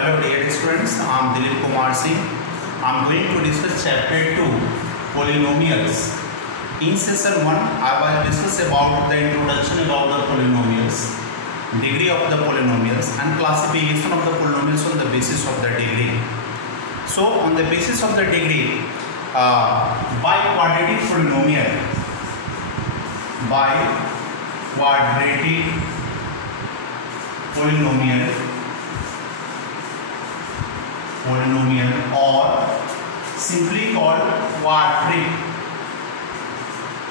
Hello dear students, I am Dilip Kumar Singh. I am going to discuss chapter 2, Polynomials. In session 1, I will discuss about the introduction about the polynomials, degree of the polynomials and classification of the polynomials on the basis of the degree. So on the basis of the degree, biquadratic polynomial, polynomial or simply called quadratic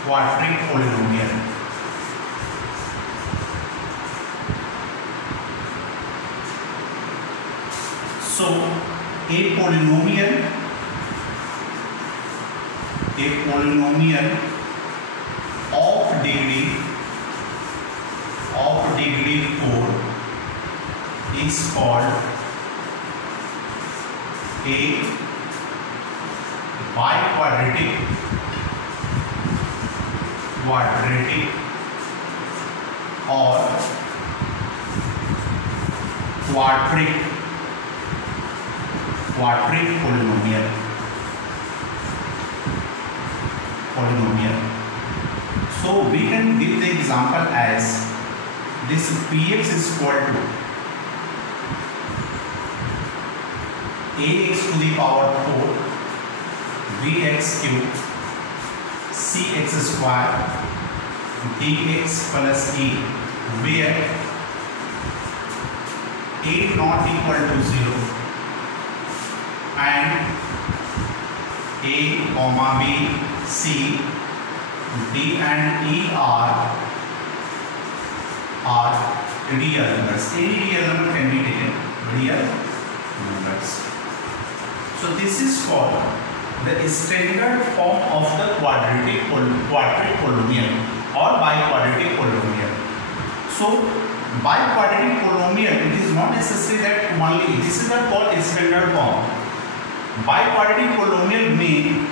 polynomial. So a polynomial of degree 4 is called a biquadratic or quadratic polynomial. So we can give the example as this px is equal to ax to the power 4 bx cube cx square dx plus e, where a not equal to 0 and a comma b c d and e are real numbers. Any real number can be taken real numbers. So this is called the standard form of the quadratic polynomial or biquadratic polynomial. So biquadratic polynomial, it is not necessary that only this is the called standard form. Biquadratic polynomial means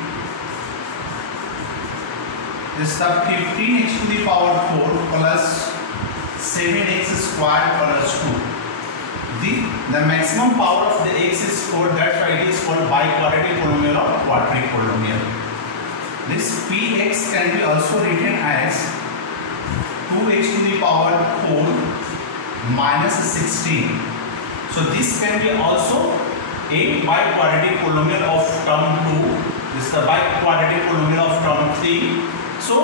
this is the 15x to the power 4 plus 7x square plus 2. The maximum power of the x is 4, that's why it is called biquadratic polynomial or quadratic polynomial. This px can be also written as 2x to the power 4 minus 16. So this can be also a biquadratic polynomial of term 2. This is the biquadratic polynomial of term 3. So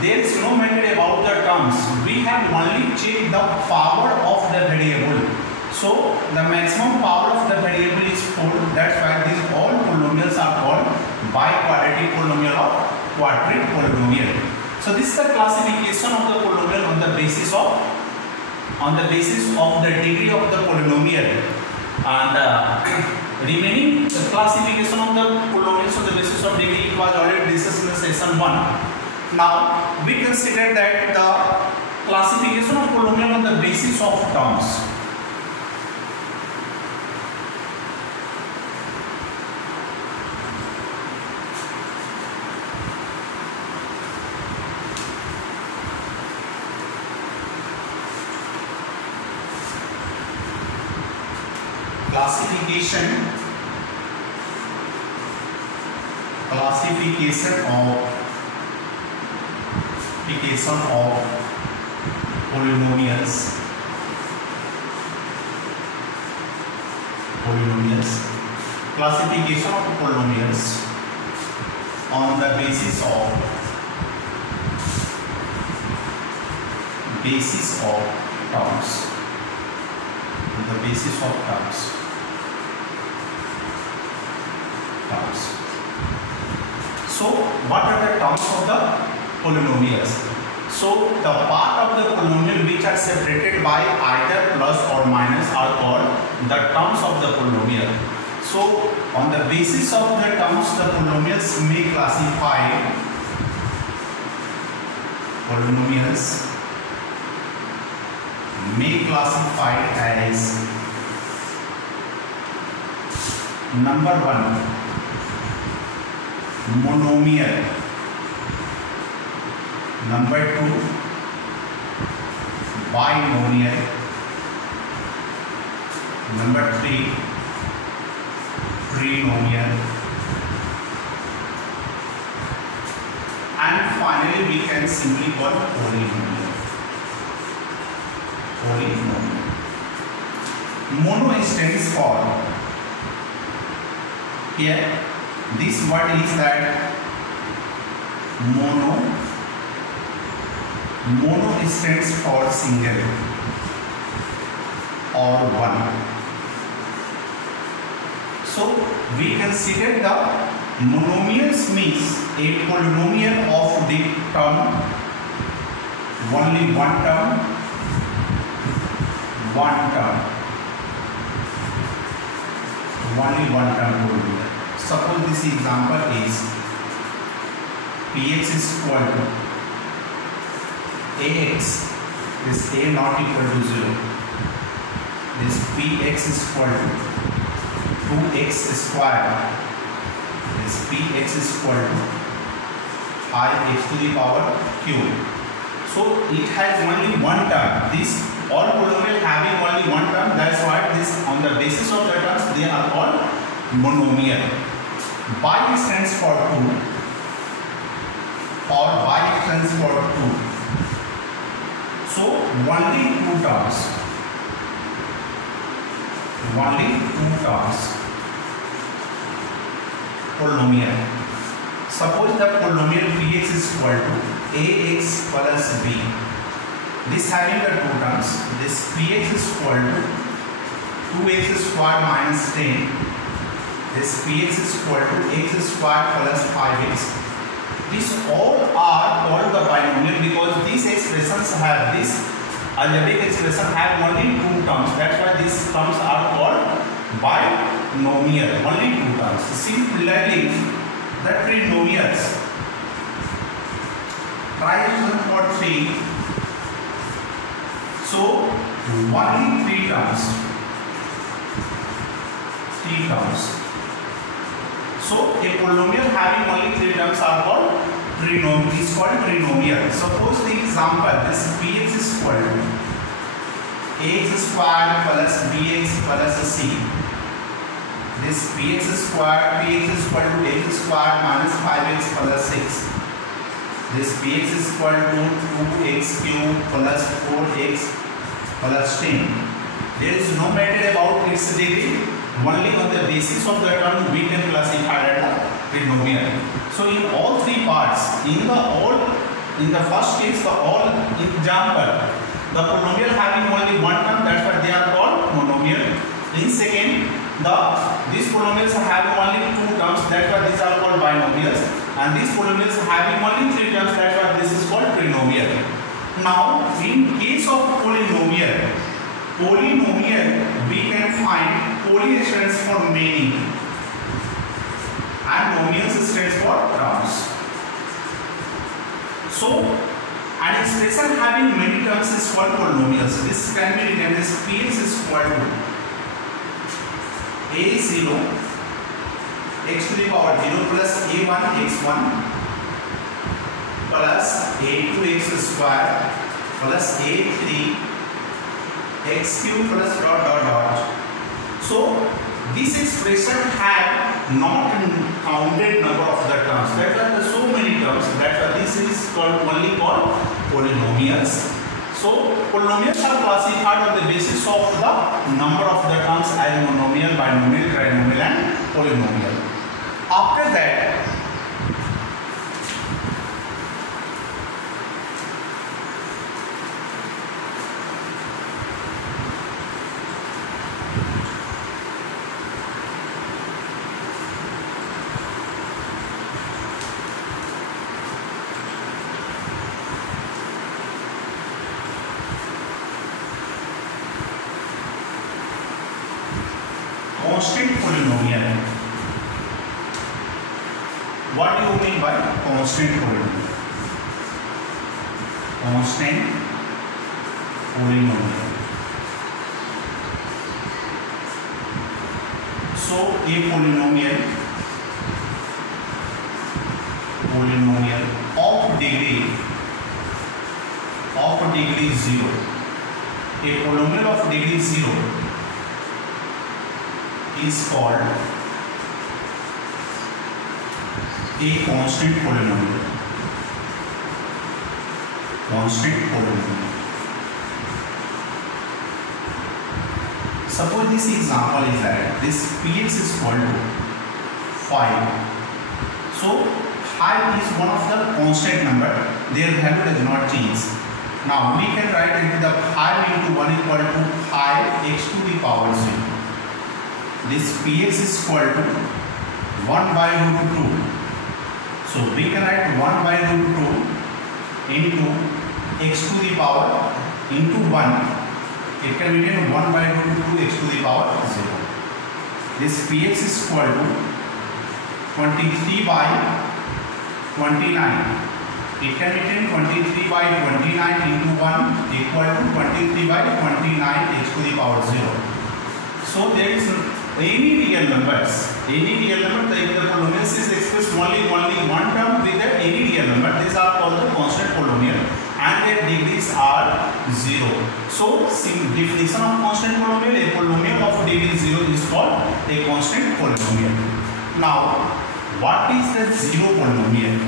there is no matter about the terms. We have only checked the power of the variable. So the maximum power of the variable is 4. That's why these all polynomials are called biquadratic polynomial or quadratic polynomial. So this is the classification of the polynomial on the basis of the degree of the polynomial, and remaining the classification of the polynomials on the basis of degree it was already discussed in the session 1. Now we consider that the classification of polynomial on the basis of terms. Classification of polynomials. Classification of polynomials on the basis of terms. So what are the terms of the polynomials? So the part of the polynomial which are separated by either plus or minus are called the terms of the polynomial. So on the basis of the terms, the polynomials may classify as number 1 monomial, number 2 binomial, number 3 trinomial, and finally we can simply call polynomial. Polynomial. Mono stands for, here this word is that mono stands for single or one. So we consider the monomials means a polynomial of the term only one term. Only one term polynomial. Suppose this example is px is equal to ax, this a not equal to 0, this px is equal to 2x square, this px is equal to 5x to the power cube. So it has only one term. This all polynomial having only one term, that's why this on the basis of the terms they are called monomial. Bi stands for 2 or bi stands for 2. So only two terms. Polynomial. Suppose the polynomial px is equal to ax plus b. This having the two terms, this px is equal to 2x square minus 10. This px is equal to x square plus 5x. These all are called the binomial because these expressions have this algebraic expression have only two terms. That's why these terms are called binomial. Only two terms. Similarly, the trinomials. Try solution for 3. So only three terms. So a polynomial having only three terms are called trinomial. Suppose the example, this px is equal to ax square plus bx plus c. This px is equal to x square minus 5x plus 6. This px is equal to 2x cube plus 4x plus 10. There is no matter about its degree. Only on the basis of the term we can classify it as trinomial. So in all three parts, in the first case, the all example, the polynomial having only one term, that's why they are called monomial. In second, these polynomials having only two terms, that's why these are called binomials. And these polynomials having only three terms, that's why this is called trinomial. Now, in case of polynomial, we can find poly stands for many and nomials stands for terms. So an expression having many terms is called polynomials. This can be written as px is equal to a0 x to the power 0 plus a1 x1 plus a2 x square plus a3 x cube plus dot dot dot. So this expression had not counted number of the terms. That are so many terms. That this is only called polynomials. So polynomials are classified on the basis of the number of the terms as monomial, binomial, trinomial, and polynomial. After that, constant polynomial. What do you mean by constant polynomial? Constant polynomial. So a polynomial of degree 0. A polynomial of degree 0 is called a constant polynomial. Constant polynomial. Suppose this example is that this px is equal to 5. So 5 is one of the constant number, their value does not change. Now we can write into the 5 into 1 equal to 5 x to the power 0. This px is equal to 1 by root 2. So we can write 1 by root 2 into x to the power into 1. It can be written 1 by root 2 x to the power 0. This px is equal to 23 by 29. It can be written 23 by 29 into 1 equal to 23 by 29 x to the power 0. So there is any real numbers. Any real number, the polynomial is expressed only one term with any real number. These are called the constant polynomial and their degrees are 0. So definition of constant polynomial, a polynomial of degree 0 is called a constant polynomial. Now what is the zero polynomial?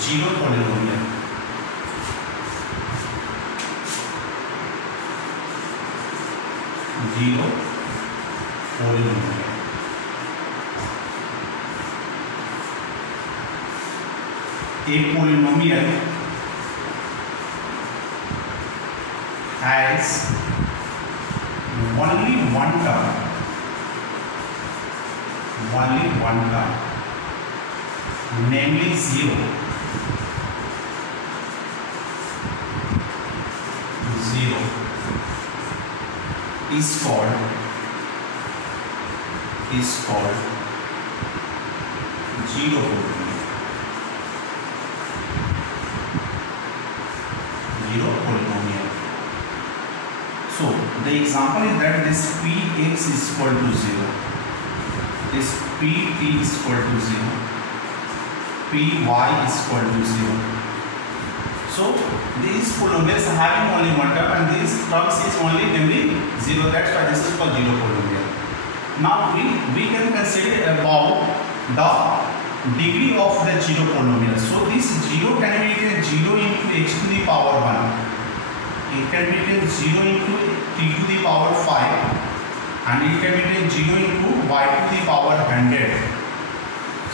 Zero polynomial. Zero polynomial. A polynomial has only one term. Only one term. Namely 0. 0 is called zero polynomial. Zero polynomial. So the example is that this px is equal to 0. This pt is equal to 0. py is equal to 0. So these polynomials having only one term and these terms is only namely 0. That's why this is called zero polynomial. Now we can consider about the degree of the zero polynomial. So this 0 can be written 0 into x to the power 1. It can be written 0 into t to the power 5 and it can be written 0 into y to the power 100.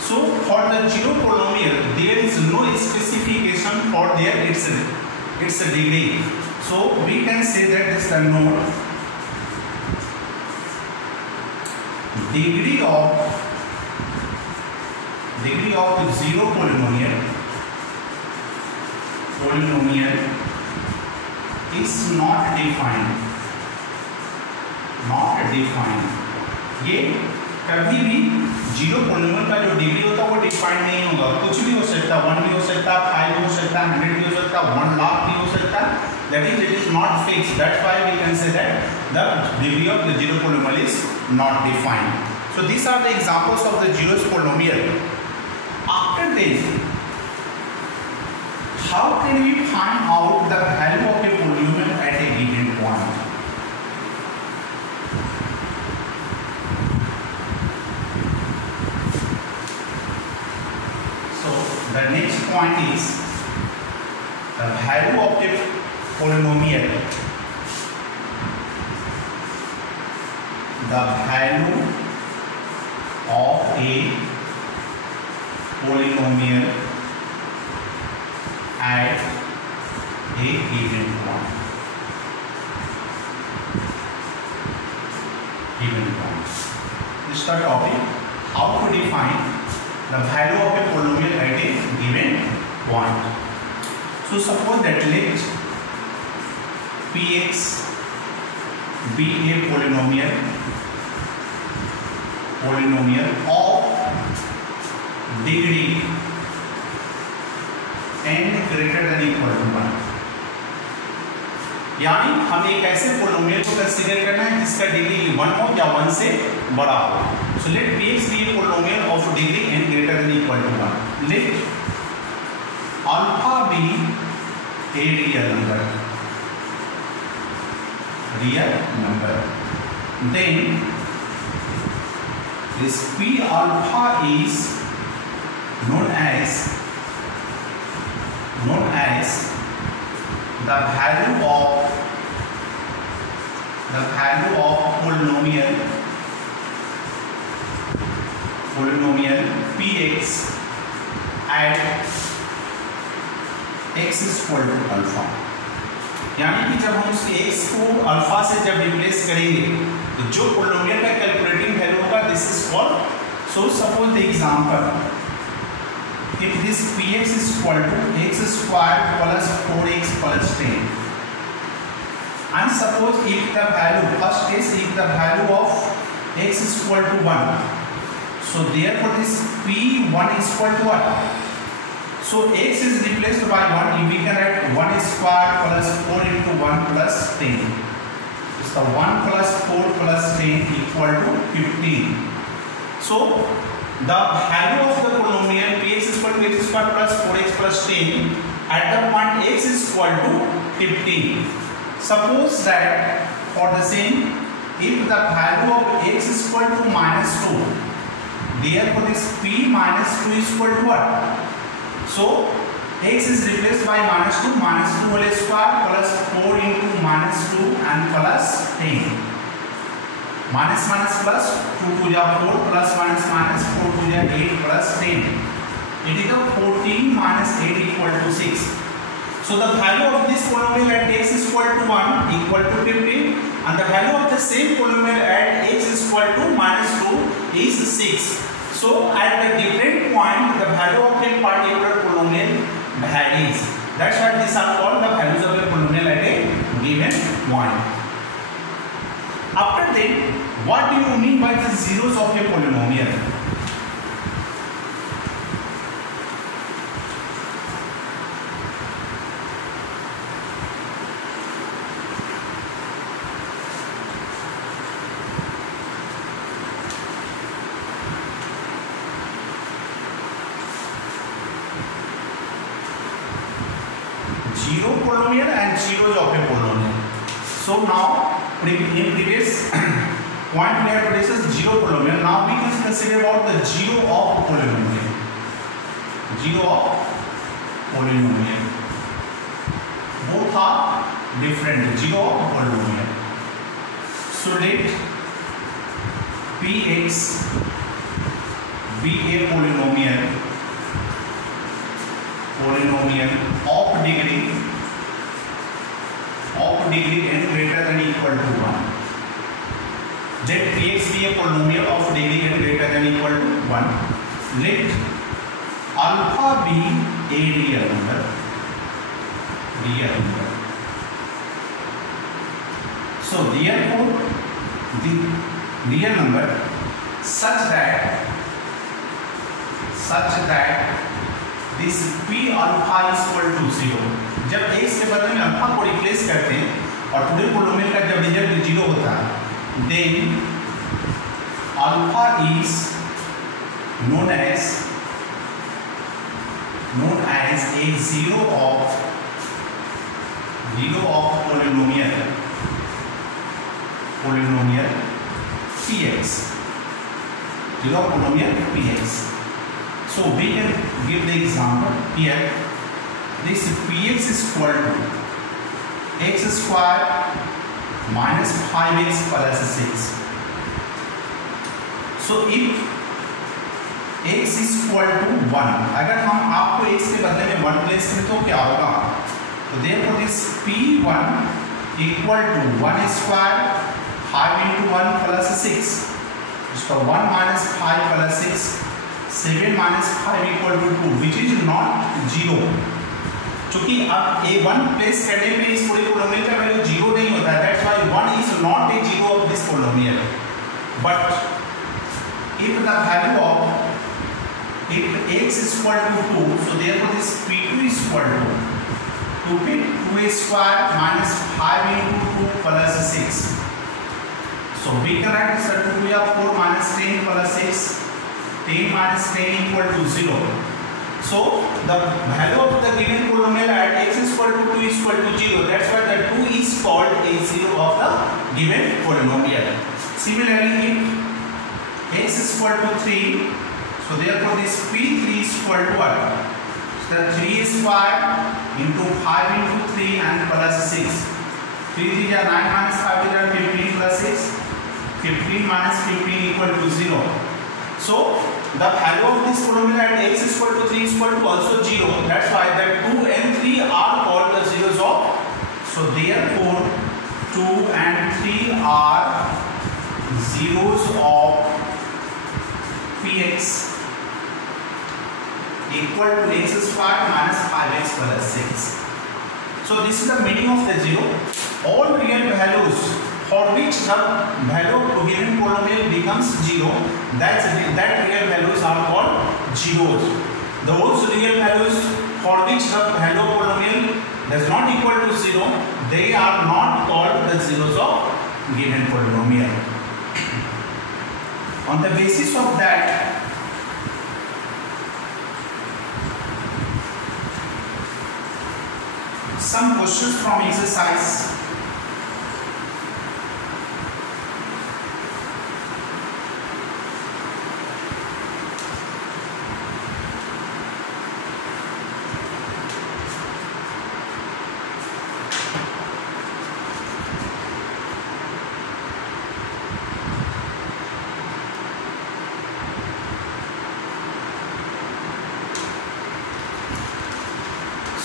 So for the zero polynomial there is no specification for their its degree. So we can say that this is the node degree of zero polynomial is not defined. ये कभी भी zero polynomial का जो degree होता है वो defined नहीं होगा. कुछ भी हो सकता है, 1 भी हो सकता है, 5 भी हो सकता है, 100 भी हो सकता है, 1 लाख भी हो सकता है. That is, it is not fixed. That's why we can say that the degree of the zero polynomial is not defined. So these are the examples of the zeros polynomial. After this, how can we find out the value of a polynomial at a given point? So the next point is the value of a polynomial. The value of a polynomial at a given point. This is the topic, how to define the value of a polynomial at a given point. So suppose that let px be a polynomial of degree n greater than equal to 1. यानी हमें एक ऐसे polynomial को consider करना है जिसका degree 1 हो या 1 से बड़ा हो. So let px be a polynomial of degree n greater than equal to 1. Let alpha be a a real number. Real number. Then this P alpha is known as the value of polynomial px at x is equal to alpha. यानी कि जब हम उसके x को alpha से जब replace करेंगे तो जो पोलिनोमियल का कैलकुलेटिंग वैल्यू होगा this is called, so suppose the example if this px is equal to x squared plus 4x plus 10, and suppose if the value, first case, if the value of x is equal to 1, so therefore this p1 is equal to what? So x is replaced by 1, we can write 1 squared plus 4 into 1 plus 10. So 1 plus 4 plus 10 equal to 15. So the value of the polynomial px is equal to x squared plus 4x plus 10 at the point x is equal to 15. Suppose that for the same, if the value of x is equal to minus 2, therefore this p minus 2 is equal to what? So x is replaced by minus 2 whole square plus 4 into minus 2 and plus 10. Minus plus 2 to the 4 plus minus 4 to the 8 plus 10. It is the 14 minus 8 equal to 6. So the value of this polynomial at x is equal to 1 equal to 15, and the value of the same polynomial at x is equal to minus 2 is 6. So at the different point the value of a particular polynomial varies. That's why these are called the values of a polynomial at a given point. After that, what do you mean by the zeros of a polynomial? Zero polynomial and zeros of a polynomial. So now in previous point we have discussed zero polynomial. Now we can consider about the zero of polynomial. Zero of polynomial. Both are different. Zero of polynomial. So let px be a polynomial of degree n greater than equal to 1. Let px be a polynomial of degree n greater than equal to 1. Let alpha be a real number. So therefore the real number such that this p alpha is equal to 0. जब x के बदले में alpha को replace करते हैं और पूरे polynomial का जब रिजल्ट 0 होता है, then alpha is known as a zero of polynomial px. Zero of polynomial px. So we can give the example here. This px is equal to x square minus 5x plus 6. So if x is equal to 1, अगर हम आपको x के बदले में 1 place करें तो क्या होगा? तो therefore this p1 equal to 1 square 5 into 1 plus 6. So 1 minus 5 plus 6. 7 minus 5 equal to 2, which is not 0. चूंकि अब a1 प्लेस करने पे इस पूरे पोलिनोमियल का वैल्यू 0 नहीं होता है, that's why 1 is not a 0 of this polynomial. But if the value of if x is equal to 2, so therefore this p2 is equal to 2a square minus 5 into 2 plus 6. So we can write this as 2 4 minus 10 plus 6. 10 minus 10 equal to 0. So the value of the given polynomial at x is equal to 2 is equal to 0. That's why the 2 is called a0 of the given polynomial. Similarly, if x is equal to 3, so therefore this p3 is equal to what? So the 3 is 5 into 5 into 3 and plus 6. 3 3 is 9 minus 5 is 15 plus 6. 15 minus 15 equal to 0. So the value of this polynomial at x is equal to 3 is equal to also 0. That's why the 2 and 3 are called the zeros of. So therefore 2 and 3 are zeros of px equal to x squared minus 5x plus 6. So this is the meaning of the zero. All real values for which the value of given polynomial becomes 0, that real values are called zeros. Those real values for which the value of polynomial does not equal to 0, they are not called the zeros of given polynomial. On the basis of that, some questions from exercise.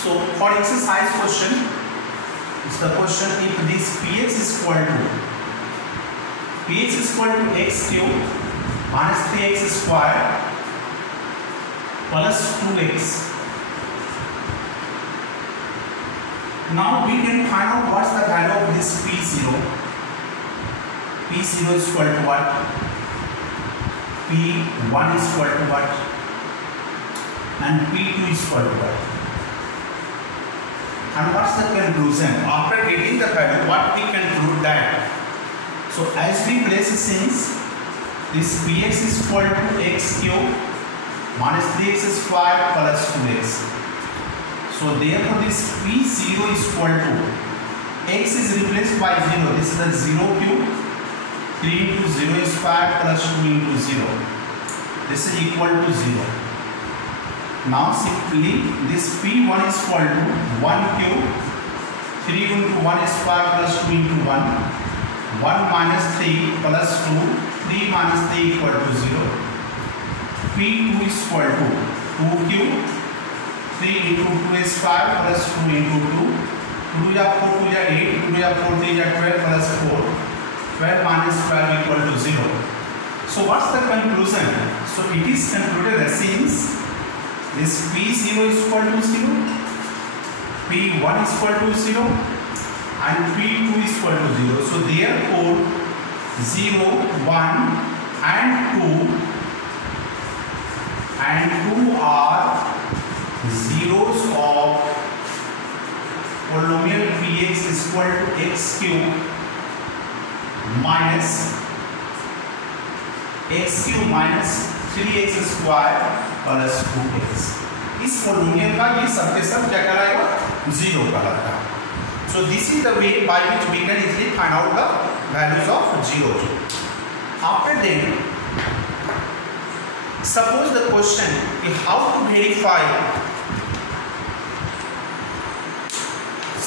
So for exercise question, it's the question if this px is equal to x cube minus 3x square plus 2x. Now we can find out what's the value of this p0. P0 is equal to what? P1 is equal to what? And P2 is equal to what? And what's the conclusion? After getting the value, what we conclude that? So as we place since this px is equal to x cube minus 3x square plus 2x. So therefore this p0 is equal to x is replaced by 0. This is the 0 cube. 3 into 0 square plus 2 into 0. This is equal to 0. Now simply this p1 is equal to 1 cube 3 into 1 square plus 2 into 1 minus 3 plus 2 3 minus 3 equal to 0. p2 is equal to 2 cube 3 into 2 square plus 2 into 2 2 is 4 2 is 8 2 is 4 3 is 12 plus 4 12 minus 12 equal to 0. So what's the conclusion? So it is concluded that since this p0 is equal to 0, p1 is equal to 0 and p2 is equal to 0. So therefore 0, 1 and 2 are zeros of polynomial px is equal to x cube minus 3x square plus 2x. इस polynomial का ये सब के सब क्या कहलाएगा? 0 कहलाएगा. So this is the way by which we can easily find out the values of zeros. After that, suppose the question is how to verify.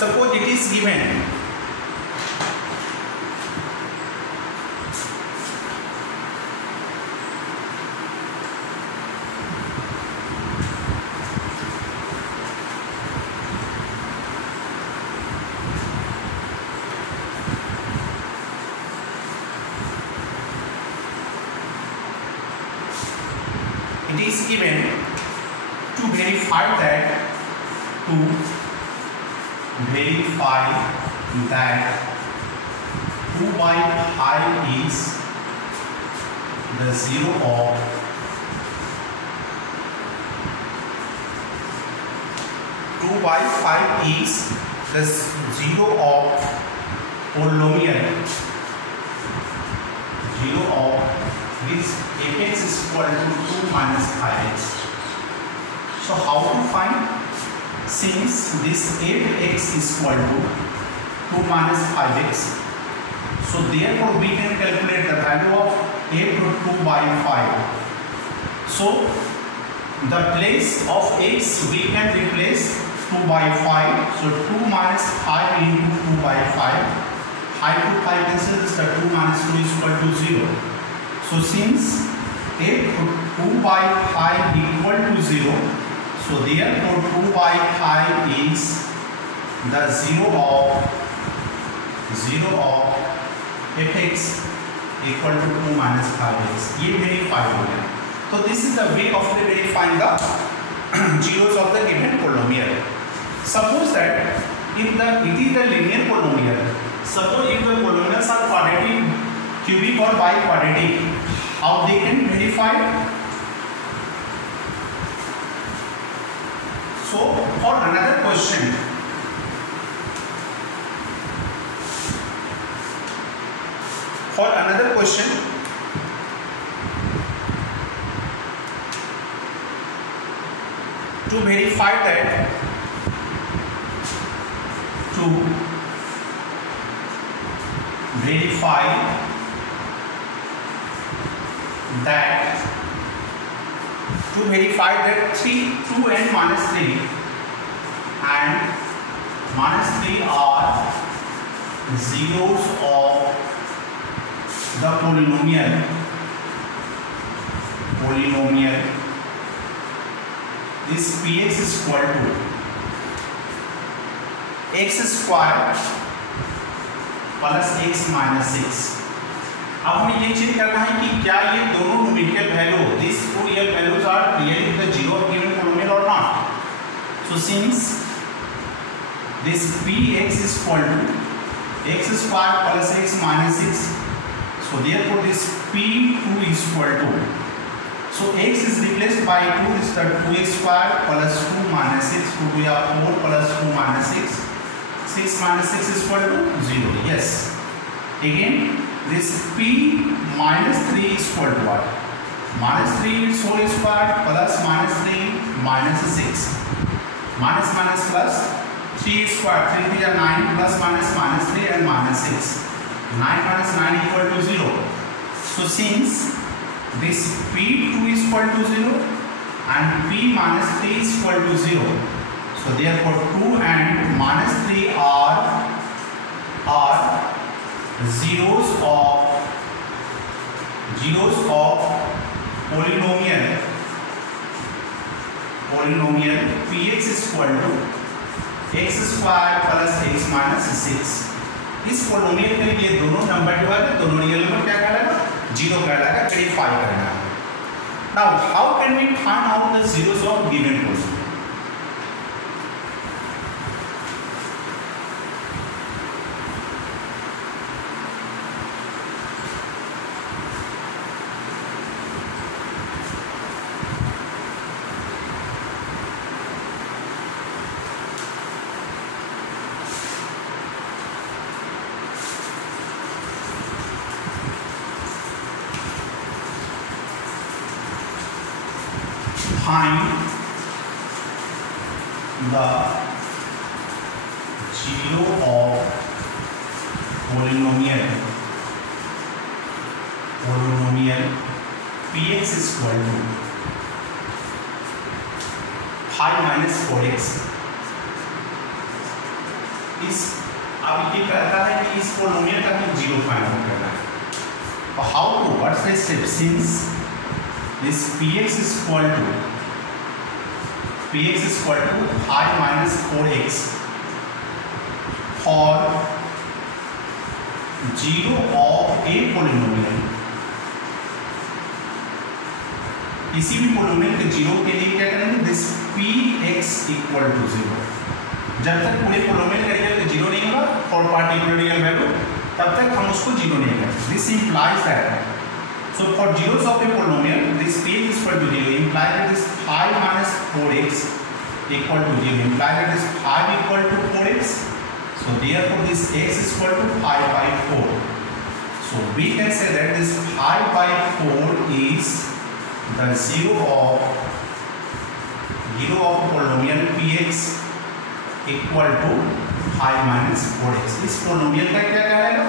Suppose it is given to verify that 2 by 5 is the zero of 2 by 5 is the zero of polynomial this fx is equal to 2 minus 5x. So how to find? Since this 8x is equal to 2 minus 5x, so therefore we can calculate the value of 8 to 2 by 5. So the place of x we can replace 2 by 5. So 2 minus 5 into 2 by 5. 5 to 5 cancels, the 2 minus 2 is equal to 0. So since 8 to 2 by 5 equal to 0, so therefore 2 by 5 is the 0 of fx equal to 2 minus 5x. ये verify हो गया. So this is the way of verifying the zeros of the given polynomial. Suppose that if it is the linear polynomial, suppose if the polynomials are quadratic, cubic or biquadratic, how they can verify? So for another question, to verify that three, 2 and minus 3 and minus 3 are zeros of the polynomial this px is equal to x square plus x minus 6. अब हमें ये check करना है कि क्या ये दोनों numerical value this two real values are really the zero of given polynomial और not. So since this px is equal to x square plus x minus 6, so therefore this p2 is equal to, so x is replaced by 2, is the 2x square plus 2 minus 6, 2 to 4 plus 2 minus 6, 6 minus 6 is equal to 0. Yes. Again this p minus 3 is equal to what? Minus 3 is whole square plus minus 3 minus 6. Minus minus plus 3 square, 3 to 9 plus minus 3 and minus 6. 9 minus 9 equal to 0. So since this p2 is equal to 0 and p minus 3 is equal to 0, so therefore 2 and minus 3 are zeros of polynomial px is equal to x square plus x minus 6. इस polynomial के लिए दोनों number जो है दोनों real number क्या कहलाएगा? Zero कहलाएगा. वेरीफाई करना है. Now how can we find out the zeros of given polynomial? Find the zero of polynomial px is equal to 5 minus 4x. अब ये कहता है कि इस पोलिनोमियल का हमें जीरो फाइंड आउट करना है. तो how to, what's the step? Since this px is equal to 5 minus 4x for 0 of a polynomial. किसी भी पोलिनोमियल के जीरो के लिए क्या करेंगे? This px equal to 0. जब तक पूरे पोलिनोमियल का रियल जीरो नहीं होगा फॉर पार्टिकुलर रियल वैल्यू, तब तक हम उसको जीरो नहीं करेंगे. This implies that, so for zeros of a polynomial, this px is equal to 0 implies that this 5 minus 4x equal to 0 implies that this 5 equal to 4x. So therefore this x is equal to 5 by 4. So we can say that this 5 by 4 is the zero of zero of polynomial px equal to 5 minus 4x। इस polynomial का क्या रहेगा?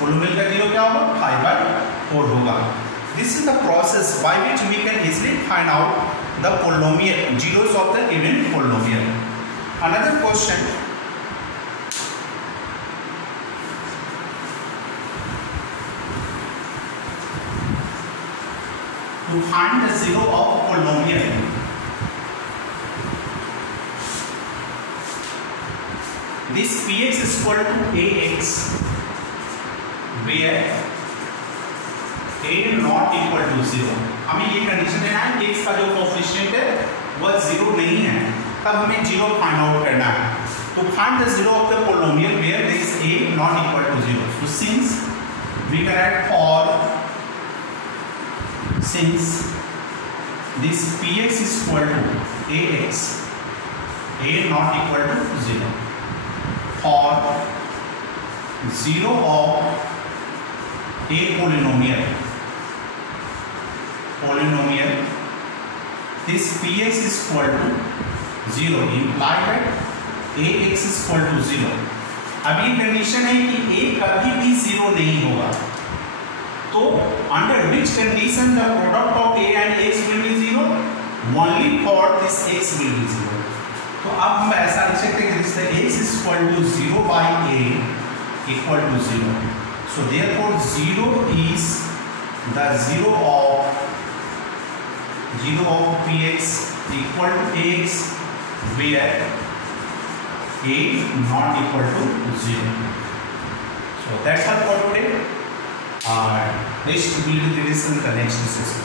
Polynomial का zero क्या होगा? 5/4 होगा। This is the process by which we can easily find out the polynomial zeros of the given polynomial. Another question, to find the zero of polynomial, this px is equal to ax where a not equal to 0। हमें ये condition लेना है कि x का जो coefficient है वह 0 नहीं है, तब हमें 0 फाइंड आउट करना है। तो find the zero of the polynomial where there is a not equal to 0। So since we can write for since this px is equal to ax, a not equal to 0, for 0 of a polynomial, this px is equal to 0 implied that ax is equal to 0। अब ये condition है कि a कभी भी 0 नहीं होगा, तो under which condition the product of a and x will be 0? Only for this x will be 0। तो अब हम ऐसा लिख सकते हैं कि x is equal to 0 by a equal to 0। So therefore 0 is the zero of px equal to ax where a not equal to 0। So that's all for today. Next we will do this in the next session.